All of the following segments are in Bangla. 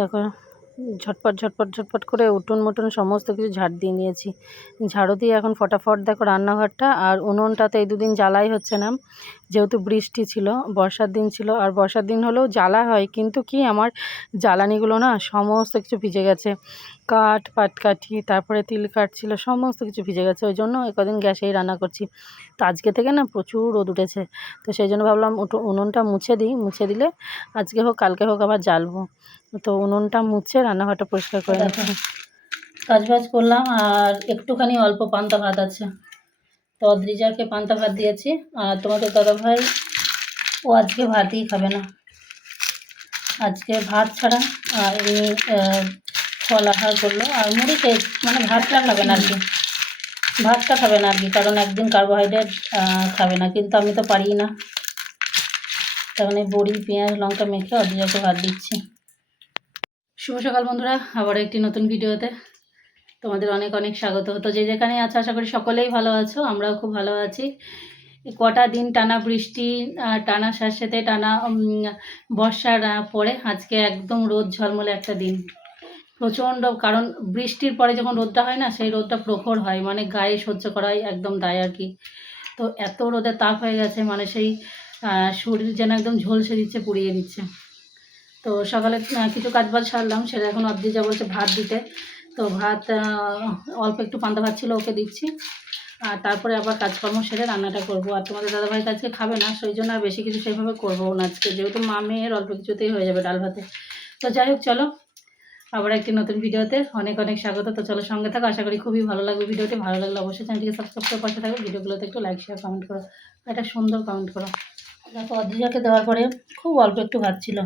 দেখো ঝটপট ঝটপট ঝটপট করে উঠোন মুটুন সমস্ত কিছু ঝাড় দিয়ে নিয়েছি। ঝাড়ু দিয়ে এখন ফটাফট দেখো রান্নাঘরটা আর উনুনটাতে এই দুদিন জ্বালাই হচ্ছে না, যেহেতু বৃষ্টি ছিল, বর্ষার দিন ছিল। আর বর্ষার দিন হলেও জ্বালা হয়, কিন্তু কি আমার জ্বালানিগুলো না সমস্ত কিছু ভিজে গেছে। কাঠ পাটকাঠি তারপরে তিল কাঠ ছিল, সমস্ত কিছু ভিজে গেছে। ওই জন্য কদিন গ্যাসেই রান্না করছি। তো আজকে থেকে না প্রচুর রোদ উঠেছে, তো সেই জন্য ভাবলাম উনুনটা মুছে দিই, মুছে দিলে আজকে হোক কালকে হোক আবার জ্বালবো। তো উনুনটা মুছে রান্নাঘরটা পরিষ্কার করে নিচ্ছি। কাজ বাজ করলাম আর একটুখানি অল্প পান্তা ভাত আছে, তো অদ্রিজাকে পান্তা ভাত দিয়েছি। আর তোমাদের দাদাভাই ও আজকে ভাতই খাবে না, আজকে ভাত ছাড়া আর এমনি ফল আহার করলো আর মুড়ি খেয়ে, মানে ভাতটা খাবে না আর কি, ভাতটা খাবে না আর কি, কারণ একদিন কার্বোহাইড্রেট খাবে না, কিন্তু আমি তো পারি না। তখন এই বড়ি পেঁয়াজ লঙ্কা মেখে অদ্রিজাকে ভাত দিচ্ছি। শুভ সকাল বন্ধুরা, আবার একটি নতুন ভিডিওতে তোমাদের অনেক অনেক স্বাগত। তো যে যেখানে আছো আশা করি সকলেই ভালো আছো, আমরাও খুব ভালো আছি। কটা দিন টানা বৃষ্টি, টানা সাথে টানা বর্ষার পরে আজকে একদম রোদ ঝলমলে একটা দিন, প্রচণ্ড। কারণ বৃষ্টির পরে যখন রোদটা হয় না, সেই রোদটা প্রখর হয়, মানে গায়ে সহ্য করাই একদম দায় আর কি। তো এত রোদের তাপ হয়ে গেছে, মানে সেই শরীর যেন একদম ঝলসে দিচ্ছে, পুড়িয়ে দিচ্ছে। তো সকালে কিছু কাজবাজ সারলাম, সেটা এখন অদ্রিজা বলছে ভাত দিতে। তো ভাত অল্প একটু পান্তা ভাত ছিল, ওকে দিচ্ছি। আর তারপরে আবার কাজকর্ম সেরে রান্নাটা করব। আর তোমাদের দাদাভাই আজকে খাবে না, সেই জন্য আর বেশি কিছু সেইভাবে করবো না আজকে, যেহেতু মা মেয়ের অল্প কিছুতেই হয়ে যাবে ডাল ভাতে। তো যাই হোক, চলো আবার একটি নতুন ভিডিওতে অনেক অনেক স্বাগত। তো চলো সঙ্গে থাকো, আশা করি খুবই ভালো লাগবে ভিডিওটি। ভালো লাগলে অবশ্যই চ্যানেলটিকে সাবস্ক্রাইব করে পাশে থাকবে, ভিডিওগুলোতে একটু লাইক শেয়ার কমেন্ট করো, একটা সুন্দর কমেন্ট করো। দেখো অদ্রিজাকে দেওয়ার পরে খুব অল্প একটু ভাত ছিল,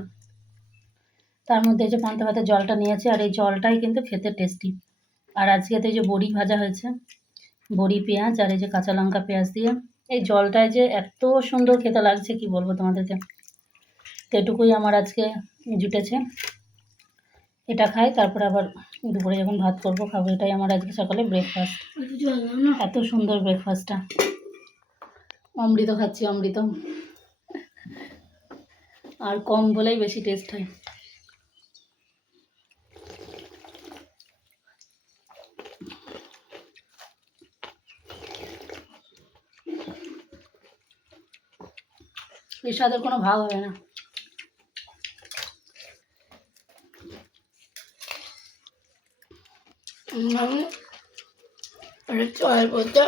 তার মধ্যে যে পান্তা ভাতের জলটা নিয়েছি, আর এই জলটাই কিন্তু খেতে টেস্টি। আর আজকে তো এই যে বড়ি ভাজা হয়েছে, বড়ি পেঁয়াজ আর এই যে কাঁচা লঙ্কা পেঁয়াজ দিয়ে, এই জলটায় যে এত সুন্দর খেতে লাগছে কি বলবো তোমাদেরকে। তো এটুকুই আমার আজকে জুটেছে, এটা খাই, তারপরে আবার দুপুরে যখন ভাত করবো খাবো। এটাই আমার আজকে সকালে ব্রেকফাস্ট। এত সুন্দর ব্রেকফাস্টটা, অমৃত খাচ্ছি, অমৃত। আর কম বলেই বেশি টেস্ট হয়। এর স্বাদের কোনো ভাগ হবে না। চায়ের মধ্যে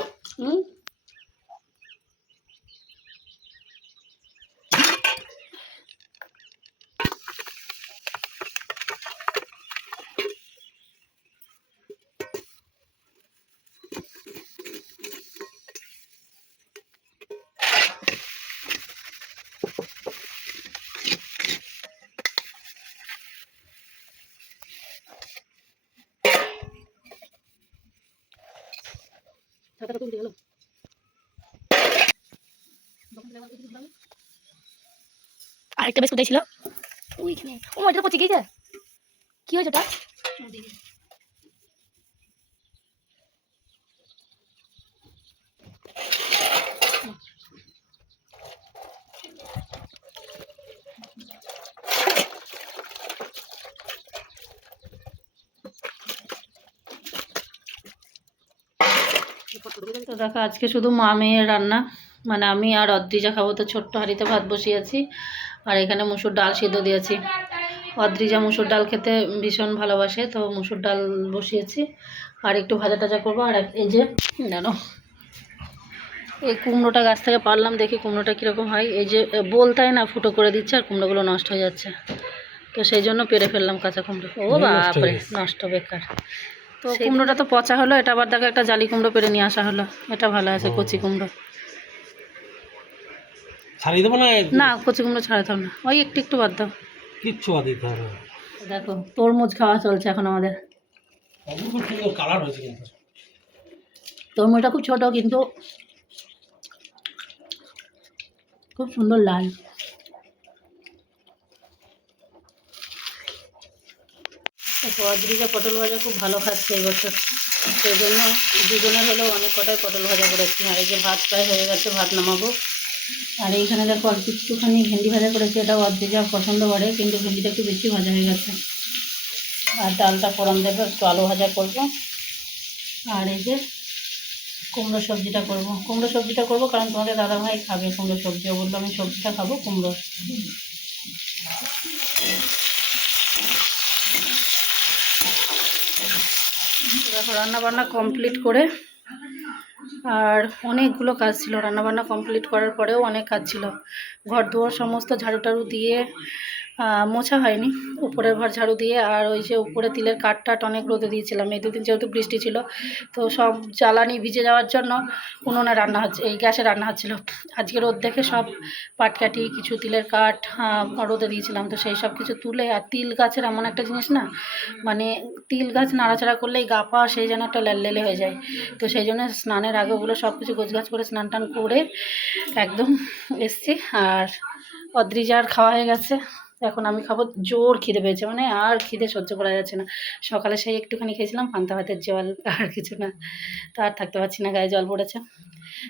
আরেকটা বেশ কোথায় ছিল ওইখানে। ও এটা পচে গিয়েছে, কি হয়েছে ওটা? তো দেখো আজকে শুধু মা মেয়ের রান্না, মানে আমি আর অদ্রিজা খাবো। তো ছোট্ট হাঁড়িতে ভাত বসিয়েছি, আর এখানে মুসুর ডাল সিদ্ধ দিয়েছি। অদ্রিজা মুসুর ডাল খেতে ভীষণ ভালোবাসে, তো মুসুর ডাল বসিয়েছি। আর একটু ভাজা টাজা করবো। আর এই যে জানো, এই কুমড়োটা গাছ থেকে পারলাম, দেখি কুমড়োটা কীরকম হয়। এই যে বলতাই না ফুটো করে দিচ্ছে, আর কুমড়োগুলো নষ্ট হয়ে যাচ্ছে, তো সেই জন্য পেরে ফেললাম কাঁচা কুমড়ো। ও বাপরে, নষ্ট, বেকার। তো কুমড়োটা তো পচা হলো, এটা আবার দেখো একটা জালি কুমড়ো পেরে নিয়ে আসা হলো, এটা ভালো আছে, কচি কুমড়ো। ছাড়িয়ে দেবো না, কচি কুমড়ো ছাড়াতে হবে না, ওই একটু একটু বাদ দাও, কিচ্ছু বাদ দিতে হবে। দেখো তরমুজ খাওয়া চলছে এখন আমাদের। কালার হয়েছে কিন্তু তরমুজটা খুব ছোট, কিন্তু খুব সুন্দর লাল। অদ্রিজা পটল ভাজা খুব ভালো খাচ্ছে এই বছর, সেই জন্য দুজনের হলেও অনেক কটাই পটল ভাজা করেছি। আর এই যে ভাত প্রায় হয়ে গেছে, ভাত নামাবো। আর এইখানে দেখো অল্প একটুখানি ভেন্ডি ভাজা করেছি, এটাও অদ্রিজা পছন্দ করে, কিন্তু ভেন্ডিটা একটু বেশি ভাজা হয়ে গেছে। আর ডালটা ফোড়ন দেবো, একটু আলু ভাজা করবো। আর এই যে কুমড়ো সবজিটা করবো। কুমড়ো সবজিটা করবো কারণ তোমাদের দাদাভাই খাবে কুমড়ো সবজি, ও বললো আমি সবজিটা খাবো কুমড়ো। দেখো রান্নাবান্না কমপ্লিট করে, আর অনেকগুলো কাজ ছিল। রান্নাবান্না কমপ্লিট করার পরেও অনেক কাজ ছিল। ঘর দুয়ার সমস্ত ঝাড়ু টাড়ু দিয়ে মোছা হয়নি, উপরের ঘর ঝাড়ু দিয়ে। আর ওই যে উপরে তিলের কাঠ অনেক রোদে দিয়েছিলাম এই দুদিন, যেহেতু বৃষ্টি ছিল, তো সব জ্বালানি ভিজে যাওয়ার জন্য উনুনে রান্না হচ্ছে, এই গ্যাসে রান্না হচ্ছিল। আজকে রোদ দেখে সব পাটকাঠি, কিছু তিলের কাঠ রোদে দিয়েছিলাম, তো সেই সব কিছু তুলে। আর তিল গাছের এমন একটা জিনিস না, মানে তিল গাছ নাড়াচাড়া করলেই গা পা সেই যেন একটা লেললেলে হয়ে যায়। তো সেই জন্য স্নানের আগে ওগুলো সব কিছু গোছগাছ করে স্নান টান করে একদম এসছি। আর অদ্রিজার খাওয়া হয়ে গেছে, এখন আমি খাবো। জোর খিদে পেয়েছে, মানে আর খিদে সহ্য করা যাচ্ছে না। সকালে সেই একটুখানি খেয়েছিলাম পান্তা ভাতের জল, আর কিছু না। তো আর থাকতে পারছি না, গায়ে জল পড়েছে।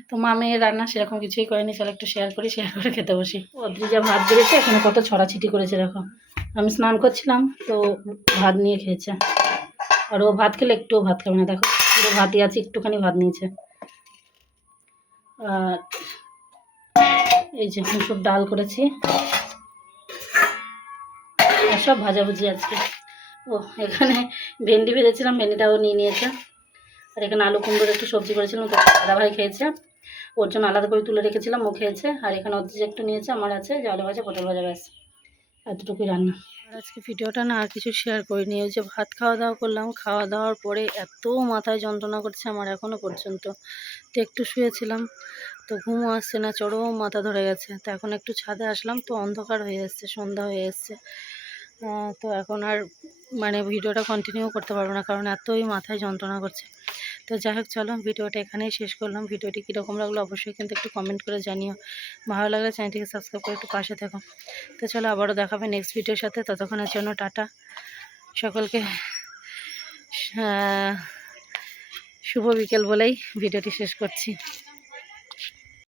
তো মা মেয়ের রান্না সেরকম কিছুই করেনি, চলো একটু শেয়ার করি, শেয়ার করে খেতে বসি। অদ্রিজা ভাত বেড়েছে, এখানে কত ছড়াছিটি করেছে দেখো। আমি স্নান করছিলাম তো ভাত নিয়ে খেয়েছে। আর ও ভাত খেলে একটুও ভাত খাবে না, দেখো পুরো ভাতই আছে, একটুখানি ভাত নিয়েছে। আর এই যে মুসুর ডাল করেছি, আর সব ভাজাভুজি আজকে। ও এখানে ভেন্ডি ভেজেছিলাম, ভেন্ডিটাও নিয়ে নিয়েছে। আর এখানে আলু কুমড়োর একটু সবজি করেছিলাম, তো দাদাভাই খেয়েছে, ওর জন্য আলাদা করে তুলে রেখেছিলাম, ও খেয়েছে। আর এখানে অদ্রিজা একটু নিয়েছে, আমার আছে যে আলু ভাজা পটল ভাজা, ব্যাস এতটুকুই রান্না। আর আজকে ভিডিওটা না আর কিছু শেয়ার করিনি। ওই যে ভাত খাওয়া দাওয়া করলাম, খাওয়া দাওয়ার পরে এত মাথায় যন্ত্রণা করছে আমার এখনও পর্যন্ত। তো একটু শুয়েছিলাম, তো ঘুমও আসছে না, চরম মাথা ধরে গেছে। তো এখন একটু ছাদে আসলাম, তো অন্ধকার হয়ে এসছে, সন্ধ্যা হয়ে এসছে। তো এখন আর মানে ভিডিওটা কন্টিনিউ করতে পারবো না, কারণ এতই মাথায় যন্ত্রণা করছে। তো যাই হোক, চলো ভিডিওটা এখানেই শেষ করলাম। ভিডিওটি কীরকম লাগলো অবশ্যই কিন্তু একটু কমেন্ট করে জানিও। ভালো লাগলে চ্যানেলটিকে সাবস্ক্রাইব করে একটু পাশে থাকো। তো চলো আবারও দেখাবে নেক্সট ভিডিওর সাথে, ততক্ষণের জন্য টাটা সকলকে। শুভ বিকেল বলেই ভিডিওটি শেষ করছি।